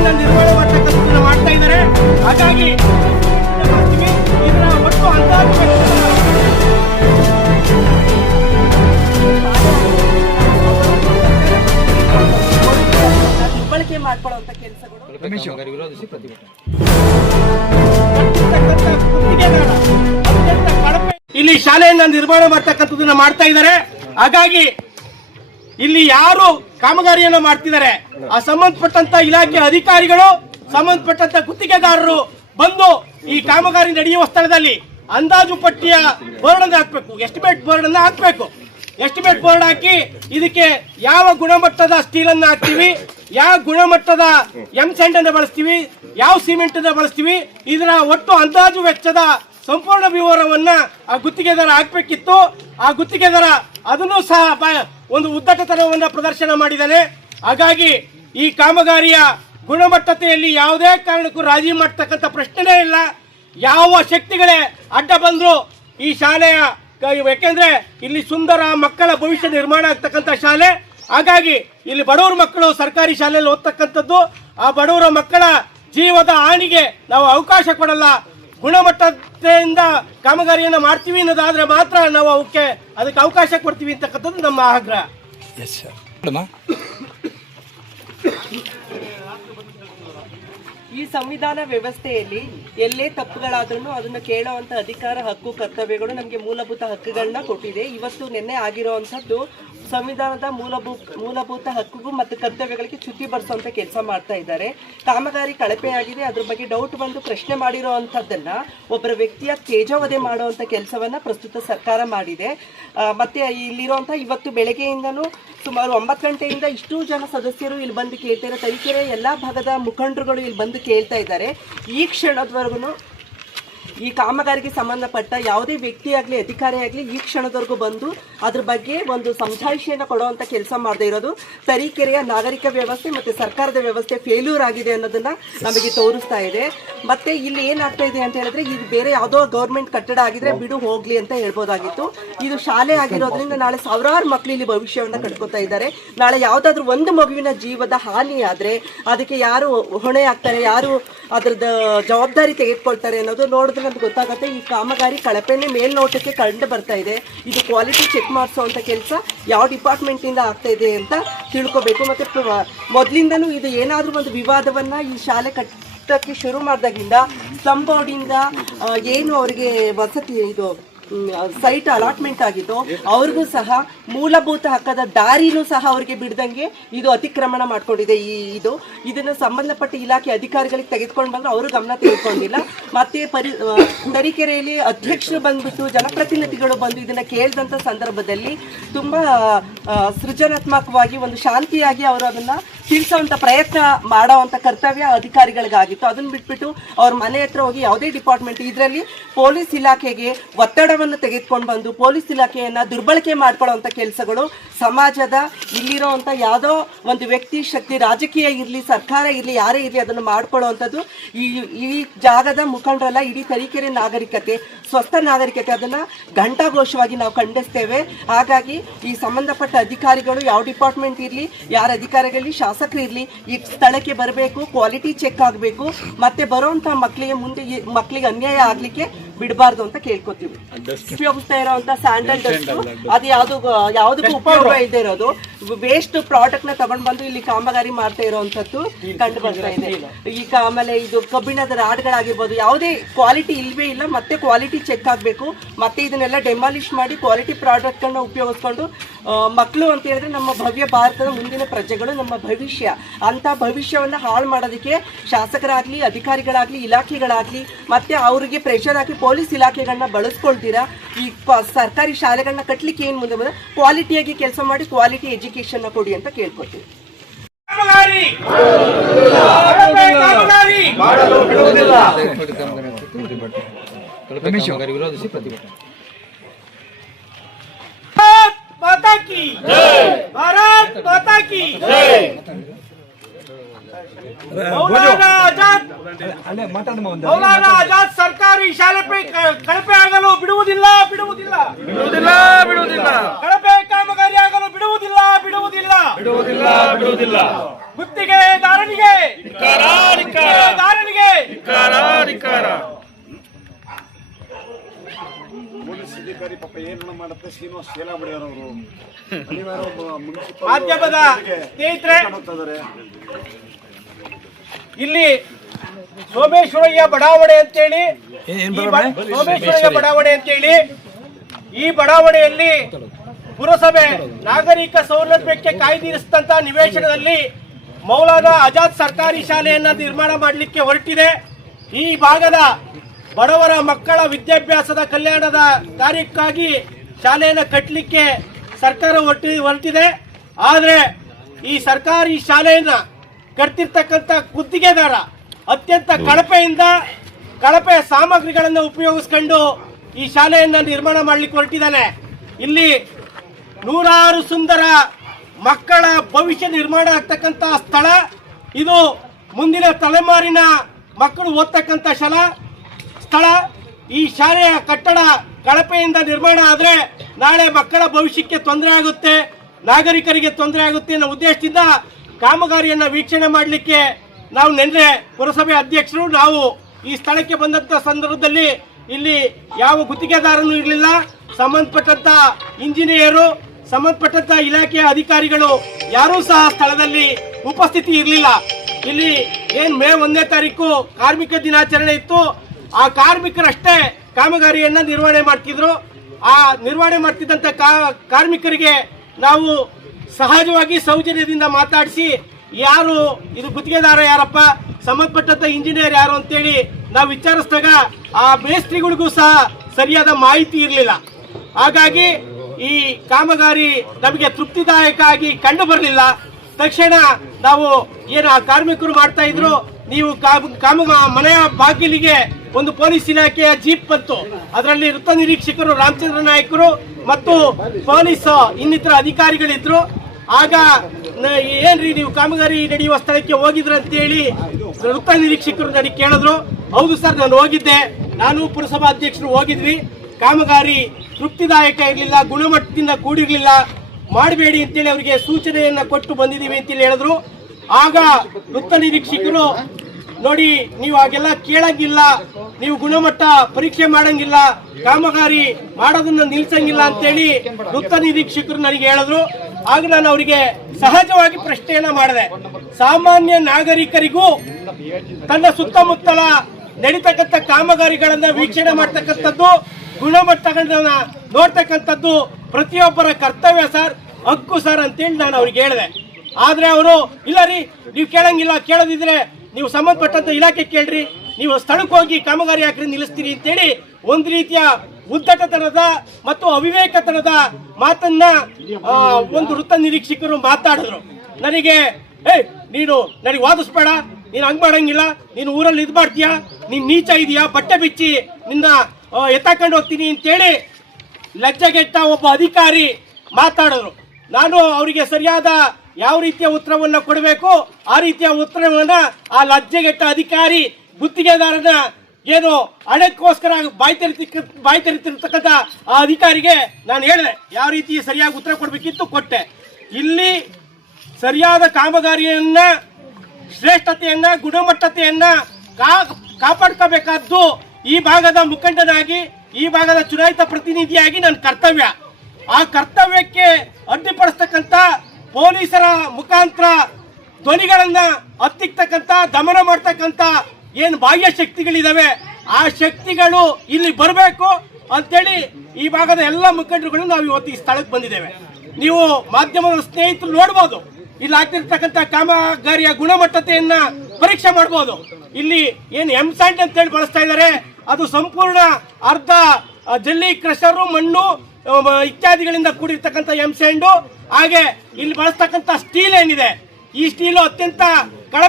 ಶಾಲೆಯನ್ನ ನಿರ್ವಹಣೆ ಮಾಡ್ತಕ್ಕಂಥದ್ದನ್ನ ಮಾಡ್ತಾ ಇದ್ದಾರೆ. ಹಾಗಾಗಿ ಇದರ ಒಟ್ಟು ಅಂದಾಜು ದುರ್ಬಳಕೆ ಮಾಡ್ಕೊಳ್ಳುವಂತ ಕೆಲಸಗಳು ವಿರೋಧಿಸಿ ಪ್ರತಿಭಟನೆ. ಇಲ್ಲಿ ಶಾಲೆಯನ್ನ ನಿರ್ಮಾಣ ಮಾಡ್ತಕ್ಕಂಥದ್ದನ್ನ ಮಾಡ್ತಾ ಇದ್ದಾರೆ. ಹಾಗಾಗಿ ಇಲ್ಲಿ ಯಾರು ಕಾಮಗಾರಿಯನ್ನ ಮಾಡ್ತಿದ್ದಾರೆ ಆ ಸಂಬಂಧಪಟ್ಟಂತ ಇಲಾಖೆ ಅಧಿಕಾರಿಗಳು, ಸಂಬಂಧಪಟ್ಟಂತ ಗುತ್ತಿಗೆದಾರರು ಬಂದು ಈ ಕಾಮಗಾರಿ ನಡೆಯುವ ಸ್ಥಳದಲ್ಲಿ ಅಂದಾಜು ಪಟ್ಟಿಯ ಬೋರ್ಡ್ ಅನ್ನು ಹಾಕ್ಬೇಕು, ಎಸ್ಟಿಮೇಟ್ ಬೋರ್ಡ್ ಅನ್ನ ಹಾಕ್ಬೇಕು. ಎಸ್ಟಿಮೇಟ್ ಬೋರ್ಡ್ ಹಾಕಿ ಇದಕ್ಕೆ ಯಾವ ಗುಣಮಟ್ಟದ ಸ್ಟೀಲ್ ಅನ್ನ ಹಾಕ್ತಿವಿ, ಯಾವ ಗುಣಮಟ್ಟದ ಸ್ಯಾಂಡ್ ಅನ್ನ ಬಳಸ್ತೀವಿ, ಯಾವ ಸಿಮೆಂಟ್ ಅನ್ನ ಬಳಸ್ತೀವಿ, ಇದರ ಒಟ್ಟು ಅಂದಾಜು ವೆಚ್ಚದ ಸಂಪೂರ್ಣ ವಿವರವನ್ನ ಆ ಗುತ್ತಿಗೆದಾರ ಹಾಕ್ಬೇಕಿತ್ತು. ಆ ಗುತ್ತಿಗೆದಾರ ಅದನ್ನು ಸಹ ಒಂದು ಉದ್ದಟತನವನ್ನ ಪ್ರದರ್ಶನ ಮಾಡಿದ್ದಾನೆ. ಹಾಗಾಗಿ ಈ ಕಾಮಗಾರಿಯ ಗುಣಮಟ್ಟತೆಯಲ್ಲಿ ಯಾವುದೇ ಕಾರಣಕ್ಕೂ ರಾಜಿ ಮಾಡ್ತಕ್ಕಂಥ ಪ್ರಶ್ನೆನೇ ಇಲ್ಲ. ಯಾವ ಶಕ್ತಿಗಳೇ ಅಡ್ಡ ಬಂದ್ರು ಈ ಶಾಲೆಯ, ಯಾಕೆಂದ್ರೆ ಇಲ್ಲಿ ಸುಂದರ ಮಕ್ಕಳ ಭವಿಷ್ಯ ನಿರ್ಮಾಣ ಆಗ್ತಕ್ಕಂಥ ಶಾಲೆ. ಹಾಗಾಗಿ ಇಲ್ಲಿ ಬಡವರ ಮಕ್ಕಳು ಸರ್ಕಾರಿ ಶಾಲೆಯಲ್ಲಿ ಓದ್ತಕ್ಕಂಥದ್ದು. ಆ ಬಡವರ ಮಕ್ಕಳ ಜೀವದ ಹಾನಿಗೆ ನಾವು ಅವಕಾಶ ಕೊಡಲ್ಲ. ಗುಣಮಟ್ಟತೆಯಿಂದ ಕಾಮಗಾರಿಯನ್ನ ಮಾಡ್ತೀವಿ ಅನ್ನೋದಾದ್ರೆ ಮಾತ್ರ ನಾವು ಅದಕ್ಕೆ ಅವಕಾಶ ಕೊಡ್ತೀವಿ ಅಂತಕ್ಕಂಥದ್ದು ನಮ್ಮ ಆಗ್ರಹ. ಈ ಸಂವಿಧಾನ ವ್ಯವಸ್ಥೆಯಲ್ಲಿ ಎಲ್ಲೇ ತಪ್ಪುಗಳಾದ್ರೂ ಅದನ್ನು ಕೇಳುವಂತ ಅಧಿಕಾರ, ಹಕ್ಕು, ಕರ್ತವ್ಯಗಳು ನಮಗೆ ಮೂಲಭೂತ ಹಕ್ಕುಗಳನ್ನ ಕೊಟ್ಟಿದೆ. ಇವತ್ತು ನಿನ್ನೆ ಆಗಿರುವಂತದ್ದು ಸಂವಿಧಾನದ ಮೂಲಭೂತ ಹಕ್ಕಿಗೂ ಮತ್ತು ಕರ್ತವ್ಯಗಳಿಗೆ ಚ್ಯುತಿ ಬರೆಸುವಂತ ಕೆಲಸ ಮಾಡ್ತಾ ಇದ್ದಾರೆ. ಕಾಮಗಾರಿ ಕಳಪೆಯಾಗಿದೆ, ಅದ್ರ ಬಗ್ಗೆ ಡೌಟ್ ಬಂದು ಪ್ರಶ್ನೆ ಮಾಡಿರುವಂತದ್ದನ್ನ ಒಬ್ಬರ ವ್ಯಕ್ತಿಯ ತೇಜೋವಧೆ ಮಾಡುವಂತ ಕೆಲಸವನ್ನ ಪ್ರಸ್ತುತ ಸರ್ಕಾರ ಮಾಡಿದೆ. ಮತ್ತೆ ಇಲ್ಲಿರುವಂತ ಇವತ್ತು ಬೆಳಗ್ಗೆಯಿಂದನೂ ಸುಮಾರು 9 ಗಂಟೆಯಿಂದ ಇಷ್ಟು ಜನ ಸದಸ್ಯರು ಇಲ್ಲಿ ಬಂದು ಕೇಳ್ತಾರೆ. ತರೀಕೆರೆ ಎಲ್ಲಾ ಭಾಗದ ಮುಖಂಡರುಗಳು ಇಲ್ಲಿ ಬಂದು ಕೇಳ್ತಾ ಇದ್ದಾರೆ. ಈ ಕ್ಷಣದವರೆಗೂ ಈ ಕಾಮಗಾರಿಗೆ ಸಂಬಂಧಪಟ್ಟ ಯಾವುದೇ ವ್ಯಕ್ತಿ ಆಗಲಿ ಅಧಿಕಾರಿ ಆಗಲಿ ಈ ಕ್ಷಣದವರೆಗೂ ಬಂದು ಅದ್ರ ಬಗ್ಗೆ ಒಂದು ಸಮಜಾಯಿಷಿಯನ್ನು ಕೊಡುವಂಥ ಕೆಲಸ ಮಾಡದೇ ಇರೋದು ತರೀಕೆರೆಯ ನಾಗರಿಕ ವ್ಯವಸ್ಥೆ ಮತ್ತು ಸರ್ಕಾರದ ವ್ಯವಸ್ಥೆ ಫೇಲ್ಯೂರ್ ಆಗಿದೆ ಅನ್ನೋದನ್ನ ನಮಗೆ ತೋರಿಸ್ತಾ ಇದೆ. ಮತ್ತೆ ಇಲ್ಲಿ ಏನಾಗ್ತಾ ಇದೆ ಅಂತ ಹೇಳಿದ್ರೆ, ಇದು ಬೇರೆ ಯಾವುದೋ ಗೌರ್ಮೆಂಟ್ ಕಟ್ಟಡ ಆಗಿದ್ರೆ ಬಿಡು ಹೋಗ್ಲಿ ಅಂತ ಹೇಳ್ಬೋದಾಗಿತ್ತು. ಇದು ಶಾಲೆ ಆಗಿರೋದ್ರಿಂದ ನಾಳೆ ಸಾವಿರಾರು ಮಕ್ಕಳು ಇಲ್ಲಿ ಭವಿಷ್ಯವನ್ನು ಕಟ್ಕೋತಾ ಇದ್ದಾರೆ. ನಾಳೆ ಯಾವುದಾದ್ರೂ ಒಂದು ಮಗುವಿನ ಜೀವದ ಹಾನಿ ಆದರೆ ಅದಕ್ಕೆ ಯಾರು ಹೊಣೆ ಆಗ್ತಾರೆ, ಯಾರು ಅದ್ರದ್ದು ಜವಾಬ್ದಾರಿ ತೆಗೆದುಕೊಳ್ತಾರೆ ಅನ್ನೋದು ನೋಡಿದ್ರೆ ನಮ್ಗೆ ಗೊತ್ತಾಗುತ್ತೆ. ಈ ಕಾಮಗಾರಿ ಕಳಪೆನೇ ಮೇಲ್ನೋಟಕ್ಕೆ ಕಂಡು ಬರ್ತಾ ಇದೆ. ಇದು ಕ್ವಾಲಿಟಿ ಚೆಕ್ ಮಾಡಿಸುವಂಥ ಕೆಲಸ ಯಾವ ಡಿಪಾರ್ಟ್ಮೆಂಟಿಂದ ಆಗ್ತಾ ಇದೆ ಅಂತ ತಿಳ್ಕೊಬೇಕು. ಮತ್ತು ಮೊದಲಿಂದನೂ ಇದು ಏನಾದರೂ ಒಂದು ವಿವಾದವನ್ನು ಈ ಶಾಲೆ ಕಟ್ಟಕ್ಕೆ ಶುರು ಮಾಡಿದಾಗಿಂದ ಸ್ಲಮ್ ಬೋರ್ಡಿಂದ ಏನು ಅವರಿಗೆ ವಸತಿ ಇದು ಸೈಟ್ ಅಲಾಟ್ಮೆಂಟ್ ಆಗಿತ್ತು, ಅವ್ರಿಗೂ ಸಹ ಮೂಲಭೂತ ಹಕ್ಕದ ದಾರಿನೂ ಸಹ ಅವ್ರಿಗೆ ಬಿಡ್ದಂಗೆ ಇದು ಅತಿಕ್ರಮಣ ಮಾಡ್ಕೊಂಡಿದೆ. ಇದನ್ನು ಸಂಬಂಧಪಟ್ಟ ಇಲಾಖೆ ಅಧಿಕಾರಿಗಳಿಗೆ ತೆಗೆದುಕೊಂಡು ಬಂದ್ರೆ ಅವರು ಗಮನ ತೆಗೆದುಕೊಂಡಿಲ್ಲ. ಮತ್ತೆ ತರೀಕೆರೆಯಲ್ಲಿ ಅಧ್ಯಕ್ಷರು ಬಂದ್ಬಿಟ್ಟು ಜನಪ್ರತಿನಿಧಿಗಳು ಬಂದು ಇದನ್ನ ಕೇಳಿದಂಥ ಸಂದರ್ಭದಲ್ಲಿ ತುಂಬಾ ಸೃಜನಾತ್ಮಕವಾಗಿ ಒಂದು ಶಾಂತಿಯಾಗಿ ಅವರು ಅದನ್ನ ತಿಳಿಸುವಂತ ಪ್ರಯತ್ನ ಮಾಡೋವಂಥ ಕರ್ತವ್ಯ ಅಧಿಕಾರಿಗಳಿಗಾಗಿತ್ತು. ಅದನ್ನ ಬಿಟ್ಬಿಟ್ಟು ಅವ್ರ ಮನೆ ಹತ್ರ ಹೋಗಿ ಯಾವುದೇ ಡಿಪಾರ್ಟ್ಮೆಂಟ್ ಇದರಲ್ಲಿ ಪೊಲೀಸ್ ಇಲಾಖೆಗೆ ಒತ್ತಡವನ್ನು ತೆಗೆದುಕೊಂಡು ಬಂದು ಪೊಲೀಸ್ ಇಲಾಖೆಯನ್ನ ದುರ್ಬಳಕೆ ಮಾಡ್ಕೊಳ್ಳುವಂಥ ಕೆಲಸಗಳು ಸಮಾಜದ ಇಲ್ಲಿರೋವಂಥ ಯಾವುದೋ ಒಂದು ವ್ಯಕ್ತಿ ಶಕ್ತಿ, ರಾಜಕೀಯ ಇರಲಿ ಸರ್ಕಾರ ಇರಲಿ ಯಾರೇ ಇರಲಿ ಅದನ್ನು ಮಾಡ್ಕೊಳ್ಳುವಂಥದ್ದು ಈ ಜಾಗದ ಮುಖಂಡರಲ್ಲ, ಇಡೀ ತರೀಕೆರೆ ನಾಗರಿಕತೆ, ಸ್ವಸ್ಥ ನಾಗರಿಕತೆ ಅದನ್ನು ಘಂಟಾಘೋಷವಾಗಿ ನಾವು ಖಂಡಿಸ್ತೇವೆ. ಹಾಗಾಗಿ ಈ ಸಂಬಂಧಪಟ್ಟ ಅಧಿಕಾರಿಗಳು ಯಾವ ಡಿಪಾರ್ಟ್ಮೆಂಟ್ ಇರಲಿ, ಯಾರ ಅಧಿಕಾರಿಗಳಲ್ಲಿ ಶಾಸಕರು ಇರಲಿ, ಈ ಸ್ಥಳಕ್ಕೆ ಬರಬೇಕು, ಕ್ವಾಲಿಟಿ ಚೆಕ್ ಆಗಬೇಕು, ಮತ್ತೆ ಬರುವಂಥ ಮಕ್ಕಳಿಗೆ ಮುಂದೆ ಮಕ್ಕಳಿಗೆ ಅನ್ಯಾಯ ಆಗಲಿಕ್ಕೆ ಬಿಡಬಾರ್ದು ಅಂತ ಕೇಳ್ಕೊತೀವಿ. ಉಪಯೋಗಿಸ್ತಾ ಇರೋಂಥ ಸ್ಯಾಂಡಲ್ ಡಸ್ಟ್ ಅದು ಯಾವುದಕ್ಕೂ ಉಪಯೋಗ ಇಲ್ಲದೆ ಇರೋದು ವೇಸ್ಟ್ ಪ್ರಾಡಕ್ಟ್ ನ ತಗೊಂಡ್ ಬಂದು ಇಲ್ಲಿ ಕಾಮಗಾರಿ ಮಾಡ್ತಾ ಇರೋವಂಥದ್ದು ಕಂಡು ಬರ್ತಾ ಇದೆ. ಈಗ ಆಮೇಲೆ ಇದು ಕಬ್ಬಿಣದ ರಾಡ್ಗಳಾಗಿರ್ಬೋದು, ಯಾವುದೇ ಕ್ವಾಲಿಟಿ ಇಲ್ವೇ ಇಲ್ಲ. ಮತ್ತೆ ಕ್ವಾಲಿಟಿ ಚೆಕ್ ಆಗಬೇಕು. ಮತ್ತೆ ಇದನ್ನೆಲ್ಲ ಡೆಮಾಲಿಷ್ ಮಾಡಿ ಕ್ವಾಲಿಟಿ ಪ್ರಾಡಕ್ಟ್ಗಳನ್ನ ಉಪಯೋಗಿಸ್ಕೊಂಡು ಮಕ್ಕಳು ಅಂತ ಹೇಳಿದ್ರೆ ನಮ್ಮ ಭವ್ಯ ಭಾರತದ ಮುಂದಿನ ಪ್ರಜೆಗಳು, ನಮ್ಮ ಭವಿಷ್ಯ. ಅಂತ ಭವಿಷ್ಯವನ್ನ ಹಾಳು ಮಾಡೋದಕ್ಕೆ ಶಾಸಕರಾಗ್ಲಿ, ಅಧಿಕಾರಿಗಳಾಗ್ಲಿ, ಇಲಾಖೆಗಳಾಗ್ಲಿ ಮತ್ತೆ ಅವರಿಗೆ ಪ್ರೆಷರ್ ಹಾಕಿ ಪೊಲೀಸ್ ಇಲಾಖೆಗಳನ್ನ ಬಳಸ್ಕೊಳ್ತೀರಾ. ಈ ಸರ್ಕಾರಿ ಶಾಲೆಗಳನ್ನ ಕಟ್ಟಲಿಕ್ಕೆ ಏನು ಮುಂದೆ ಬಂದ್ರೆ ಕ್ವಾಲಿಟಿಯಾಗಿ ಕೆಲಸ ಮಾಡಿ ಕ್ವಾಲಿಟಿ ಎಜುಕೇಶನ್ ಕೊಡಿ ಅಂತ ಕೇಳ್ಕೊತೀವಿ. ವಿರೋಧಿಸಿ ಪ್ರತಿಭಟನೆ. माता की जय, भारत माता की जय. ಮೌಲಾನಾ ಆಜಾದ್ ಸರ್ಕಾರಿ ಶಾಲೆ ಕಳಪೆ ಆಗಲು ಬಿಡುವುದಿಲ್ಲ. ಕಳಪೆ ಕಾಮಗಾರಿ ಆಗಲು ಬಿಡುವುದಿಲ್ಲ. ಗುತ್ತಿಗೆದಾರನಿಗೆ ಶ್ರೀನಿವಾಸ್ ಸೇಲಾಬಡಿಯವರು ಮಾಧ್ಯಮದ ಸ್ನೇಹಿತರೆ, ಇಲ್ಲಿ ಸೋಮೇಶ್ವರಯ್ಯ ಬಡಾವಣೆ ಅಂತೇಳಿ ಸೋಮೇಶ್ವರಯ್ಯ ಬಡಾವಣೆ ಅಂತೇಳಿ ಈ ಬಡಾವಣೆಯಲ್ಲಿ ಪುರಸಭೆ ನಾಗರಿಕ ಸೌಲಭ್ಯಕ್ಕೆ ಕಾಯ್ದಿರಿಸಿದಂತ ನಿವೇಶನದಲ್ಲಿ ಮೌಲಾನಾ ಆಜಾದ್ ಸರ್ಕಾರಿ ಶಾಲೆಯನ್ನ ನಿರ್ಮಾಣ ಮಾಡಲಿಕ್ಕೆ ಹೊರಟಿದೆ. ಈ ಭಾಗದ ಬಡವರ ಮಕ್ಕಳ ವಿದ್ಯಾಭ್ಯಾಸದ ಕಲ್ಯಾಣದ ಕಾರ್ಯಕ್ಕಾಗಿ ಶಾಲೆಯನ್ನು ಕಟ್ಟಲಿಕ್ಕೆ ಸರ್ಕಾರ ಹೊರಟಿದೆ. ಆದರೆ ಈ ಸರ್ಕಾರಿ ಶಾಲೆಯನ್ನ ಕಟ್ತಿರ್ತಕ್ಕಂಥ ಗುತ್ತಿಗೆದಾರ ಅತ್ಯಂತ ಕಳಪೆ ಸಾಮಗ್ರಿಗಳನ್ನು ಉಪಯೋಗಿಸ್ಕೊಂಡು ಈ ಶಾಲೆಯನ್ನ ನಿರ್ಮಾಣ ಮಾಡಲಿಕ್ಕೆ ಹೊರಟಿದ್ದಾನೆ. ಇಲ್ಲಿ ನೂರಾರು ಸುಂದರ ಮಕ್ಕಳ ಭವಿಷ್ಯ ನಿರ್ಮಾಣ ಆಗ್ತಕ್ಕಂಥ ಸ್ಥಳ ಇದು. ಮುಂದಿನ ತಲೆಮಾರಿನ ಮಕ್ಕಳು ಓದ್ತಕ್ಕಂಥ ಸ್ಥಳ. ಈ ಶಾಲೆಯ ಕಟ್ಟಡ ಕಳಪೆಯಿಂದ ನಿರ್ಮಾಣ ಆದರೆ ನಾಳೆ ಮಕ್ಕಳ ಭವಿಷ್ಯಕ್ಕೆ ತೊಂದರೆ ಆಗುತ್ತೆ, ನಾಗರಿಕರಿಗೆ ತೊಂದರೆ ಆಗುತ್ತೆ ಅನ್ನೋ ಉದ್ದೇಶದಿಂದ ಕಾಮಗಾರಿಯನ್ನ ವೀಕ್ಷಣೆ ಮಾಡಲಿಕ್ಕೆ ನಾವು ನಿನ್ನೆ ಪುರಸಭೆ ಅಧ್ಯಕ್ಷರು ನಾವು ಈ ಸ್ಥಳಕ್ಕೆ ಬಂದಂತ ಸಂದರ್ಭದಲ್ಲಿ ಇಲ್ಲಿ ಯಾವ ಗುತ್ತಿಗೆದಾರನೂ ಇರಲಿಲ್ಲ. ಸಂಬಂಧಪಟ್ಟಂತ ಇಂಜಿನಿಯರು, ಸಂಬಂಧಪಟ್ಟಂತ ಇಲಾಖೆಯ ಅಧಿಕಾರಿಗಳು ಯಾರೂ ಸಹ ಸ್ಥಳದಲ್ಲಿ ಉಪಸ್ಥಿತಿ ಇರಲಿಲ್ಲ. ಇಲ್ಲಿ ಮೇ 1ನೇ ತಾರೀಕು ಕಾರ್ಮಿಕ ದಿನಾಚರಣೆ ಇತ್ತು. ಆ ಕಾರ್ಮಿಕರಷ್ಟೇ ಕಾಮಗಾರಿಯನ್ನ ನಿರ್ವಹಣೆ ಮಾಡ್ತಿದ್ರು. ಆ ನಿರ್ವಹಣೆ ಮಾಡ್ತಿದ್ದಂತ ಕಾರ್ಮಿಕರಿಗೆ ನಾವು ಸಹಜವಾಗಿ ಸೌಜನ್ಯದಿಂದ ಮಾತಾಡಿಸಿ ಯಾರು ಇದು ಗುತ್ತಿಗೆದಾರ ಯಾರಪ್ಪ, ಸಂಬಂಧಪಟ್ಟಂತ ಇಂಜಿನಿಯರ್ ಯಾರು ಅಂತೇಳಿ ನಾವು ವಿಚಾರಿಸಿದಾಗ ಆ ಮೇಸ್ತ್ರಿಗಳಿಗೂ ಸಹ ಸರಿಯಾದ ಮಾಹಿತಿ ಇರಲಿಲ್ಲ. ಹಾಗಾಗಿ ಈ ಕಾಮಗಾರಿ ನಮಗೆ ತೃಪ್ತಿದಾಯಕ ಆಗಿ ಕಂಡು ಬರಲಿಲ್ಲ. ತಕ್ಷಣ ನಾವು ಏನು ಆ ಕಾರ್ಮಿಕರು ಮಾಡ್ತಾ ಇದ್ರು, ನೀವು ಮನೆಯ ಬಾಗಿಲಿಗೆ ಒಂದು ಪೊಲೀಸ್ ಇಲಾಖೆಯ ಜೀಪ್ ಬಂತು. ಅದರಲ್ಲಿ ವೃತ್ತ ನಿರೀಕ್ಷಕರು ರಾಮಚಂದ್ರ ನಾಯ್ಕರು ಮತ್ತು ಪೊಲೀಸ್ ಇನ್ನಿತರ ಅಧಿಕಾರಿಗಳಿದ್ರು. ಆಗ ಏನ್ರಿ ನೀವು ಕಾಮಗಾರಿ ನಡೆಯುವ ಸ್ಥಳಕ್ಕೆ ಹೋಗಿದ್ರ ಅಂತೇಳಿ ವೃತ್ತ ನಿರೀಕ್ಷಕರು ನನಗೆ ಕೇಳಿದ್ರು. ಹೌದು ಸರ್, ನಾನು ಹೋಗಿದ್ದೆ, ನಾನು ಪುರಸಭಾ ಅಧ್ಯಕ್ಷರು ಹೋಗಿದ್ವಿ. ಕಾಮಗಾರಿ ತೃಪ್ತಿದಾಯಕ ಇರಲಿಲ್ಲ, ಗುಣಮಟ್ಟದಿಂದ ಕೂಡಿರಲಿಲ್ಲ, ಮಾಡಬೇಡಿ ಅಂತೇಳಿ ಅವರಿಗೆ ಸೂಚನೆಯನ್ನ ಕೊಟ್ಟು ಬಂದಿದ್ದೀವಿ ಅಂತೇಳಿ ಹೇಳಿದ್ರು. ಆಗ ವೃತ್ತ ನಿರೀಕ್ಷಕರು ನೋಡಿ, ನೀವು ಹಾಗೆಲ್ಲ ಕೇಳಂಗಿಲ್ಲ, ನೀವು ಗುಣಮಟ್ಟ ಪರೀಕ್ಷೆ ಮಾಡಂಗಿಲ್ಲ, ಕಾಮಗಾರಿ ಮಾಡೋದನ್ನ ನಿಲ್ಸಂಗಿಲ್ಲ ಅಂತೇಳಿ ವೃತ್ತ ನಿರೀಕ್ಷಕರು ನನಗೆ ಹೇಳಿದ್ರು. ಆಗ ನಾನು ಅವರಿಗೆ ಸಹಜವಾಗಿ ಪ್ರಶ್ನೆಯನ್ನ ಮಾಡಿದೆ. ಸಾಮಾನ್ಯ ನಾಗರಿಕರಿಗೂ ತನ್ನ ಸುತ್ತಮುತ್ತಲ ನಡೀತಕ್ಕಂಥ ಕಾಮಗಾರಿಗಳನ್ನ ವೀಕ್ಷಣೆ ಮಾಡ್ತಕ್ಕಂಥದ್ದು, ಗುಣಮಟ್ಟಗಳನ್ನ ನೋಡ್ತಕ್ಕಂಥದ್ದು ಪ್ರತಿಯೊಬ್ಬರ ಕರ್ತವ್ಯ ಸರ್, ಹಕ್ಕು ಸರ್ ಅಂತೇಳಿ ನಾನು ಅವ್ರಿಗೆ ಹೇಳಿದೆ. ಆದ್ರೆ ಅವರು ಇಲ್ಲ ರೀ, ನೀವು ಕೇಳಂಗಿಲ್ಲ, ಕೇಳದಿದ್ರೆ ನೀವು ಸಂಬಂಧಪಟ್ಟಂತ ಇಲಾಖೆ ಕೇಳ್ರಿ, ನೀವು ಸ್ಥಳಕ್ಕೆ ಹೋಗಿ ಕಾಮಗಾರಿ ಹಾಕಿ ನಿಲ್ಲಿಸ್ತೀರಿ ಅಂತೇಳಿ ಒಂದು ರೀತಿಯ ಉದ್ದಟತನದ ಮತ್ತು ಅವಿವೇಕತನದ ಮಾತನ್ನ ಒಂದು ವೃತ್ತ ನಿರೀಕ್ಷಕರು ಮಾತಾಡಿದ್ರು. ನನಗೆ ನೀನು ನನಗೆ ವಾದಿಸ್ಬೇಡ, ನೀನು ಹಂಗ್ ಮಾಡಂಗಿಲ್ಲ, ನೀನು ಊರಲ್ಲಿ ಇದು ಮಾಡ್ತೀಯಾ, ನೀನ್ ನೀಚ ಇದೆಯಾ, ಬಟ್ಟೆ ಬಿಚ್ಚಿ ನಿನ್ನ ಎತ್ತಾಕೊಂಡು ಹೋಗ್ತೀನಿ ಅಂತೇಳಿ ಲಜ್ಜೆಗೆಟ್ಟ ಒಬ್ಬ ಅಧಿಕಾರಿ ಮಾತಾಡಿದ್ರು. ನಾನು ಅವರಿಗೆ ಸರಿಯಾದ ಯಾವ ರೀತಿಯ ಉತ್ತರವನ್ನ ಕೊಡಬೇಕು ಆ ರೀತಿಯ ಉತ್ತರವನ್ನ ಆ ಲಜ್ಜೆಗೆಟ್ಟ ಅಧಿಕಾರಿ ಗುತ್ತಿಗೆದಾರನ ಏನು ಹಣಕ್ಕೋಸ್ಕರ ಬಾಯಿ ತೆರಿತಿರ್ತಕ್ಕಂಥ ಆ ಅಧಿಕಾರಿಗೆ ನಾನು ಹೇಳಿದೆ, ಯಾವ ರೀತಿ ಸರಿಯಾಗಿ ಉತ್ತರ ಕೊಡಬೇಕಿತ್ತು, ಕೊಟ್ಟೆ. ಇಲ್ಲಿ ಸರಿಯಾದ ಕಾಮಗಾರಿಯನ್ನ, ಶ್ರೇಷ್ಠತೆಯನ್ನ, ಗುಣಮಟ್ಟತೆಯನ್ನ ಕಾಪಾಡ್ಕೋಬೇಕಾದ್ದು ಈ ಭಾಗದ ಮುಖಂಡನಾಗಿ, ಈ ಭಾಗದ ಚುನಾಯಿತ ಪ್ರತಿನಿಧಿಯಾಗಿ ನನ್ನ ಕರ್ತವ್ಯ. ಆ ಕರ್ತವ್ಯಕ್ಕೆ ಅಡ್ಡಿಪಡಿಸ್ತಕ್ಕಂಥ ಪೊಲೀಸರ ಮುಖಾಂತರ ಧ್ವನಿಗಳನ್ನ ಹತ್ತಿಕ್ತಕ್ಕಂಥ, ದಮನ ಮಾಡ್ತಕ್ಕಂಥ ಏನು ಬಾಹ್ಯ ಶಕ್ತಿಗಳಿದಾವೆ, ಆ ಶಕ್ತಿಗಳು ಇಲ್ಲಿ ಬರಬೇಕು ಅಂತೇಳಿ ಈ ಭಾಗದ ಎಲ್ಲ ಮುಖಂಡರುಗಳು ನಾವು ಇವತ್ತು ಈ ಸ್ಥಳಕ್ಕೆ ಬಂದಿದ್ದೇವೆ. ನೀವು ಮಾಧ್ಯಮದ ಸ್ನೇಹಿತರು ನೋಡ್ಬೋದು, ಇಲ್ಲಿ ಆಗ್ತಿರ್ತಕ್ಕಂಥ ಕಾಮಗಾರಿಯ ಗುಣಮಟ್ಟತೆಯನ್ನ ಪರೀಕ್ಷೆ ಮಾಡಬಹುದು. ಇಲ್ಲಿ ಏನು ಎಂಸ್ಯಾಂಡ್ ಅಂತ ಹೇಳಿ ಬಳಸ್ತಾ ಇದ್ದಾರೆ, ಅದು ಸಂಪೂರ್ಣ ಅರ್ಧ ಜಲ್ಲಿ ಕ್ರಷರು, ಮಣ್ಣು ಇತ್ಯಾದಿಗಳಿಂದ ಕೂಡಿರ್ತಕ್ಕಂಥ ಎಂಸ್ಯಾಂಡು. ಹಾಗೆ ಇಲ್ಲಿ ಬಳಸ್ತಕ್ಕಂಥ ಸ್ಟೀಲ್ ಏನಿದೆ, ಈ ಸ್ಟೀಲು ಅತ್ಯಂತ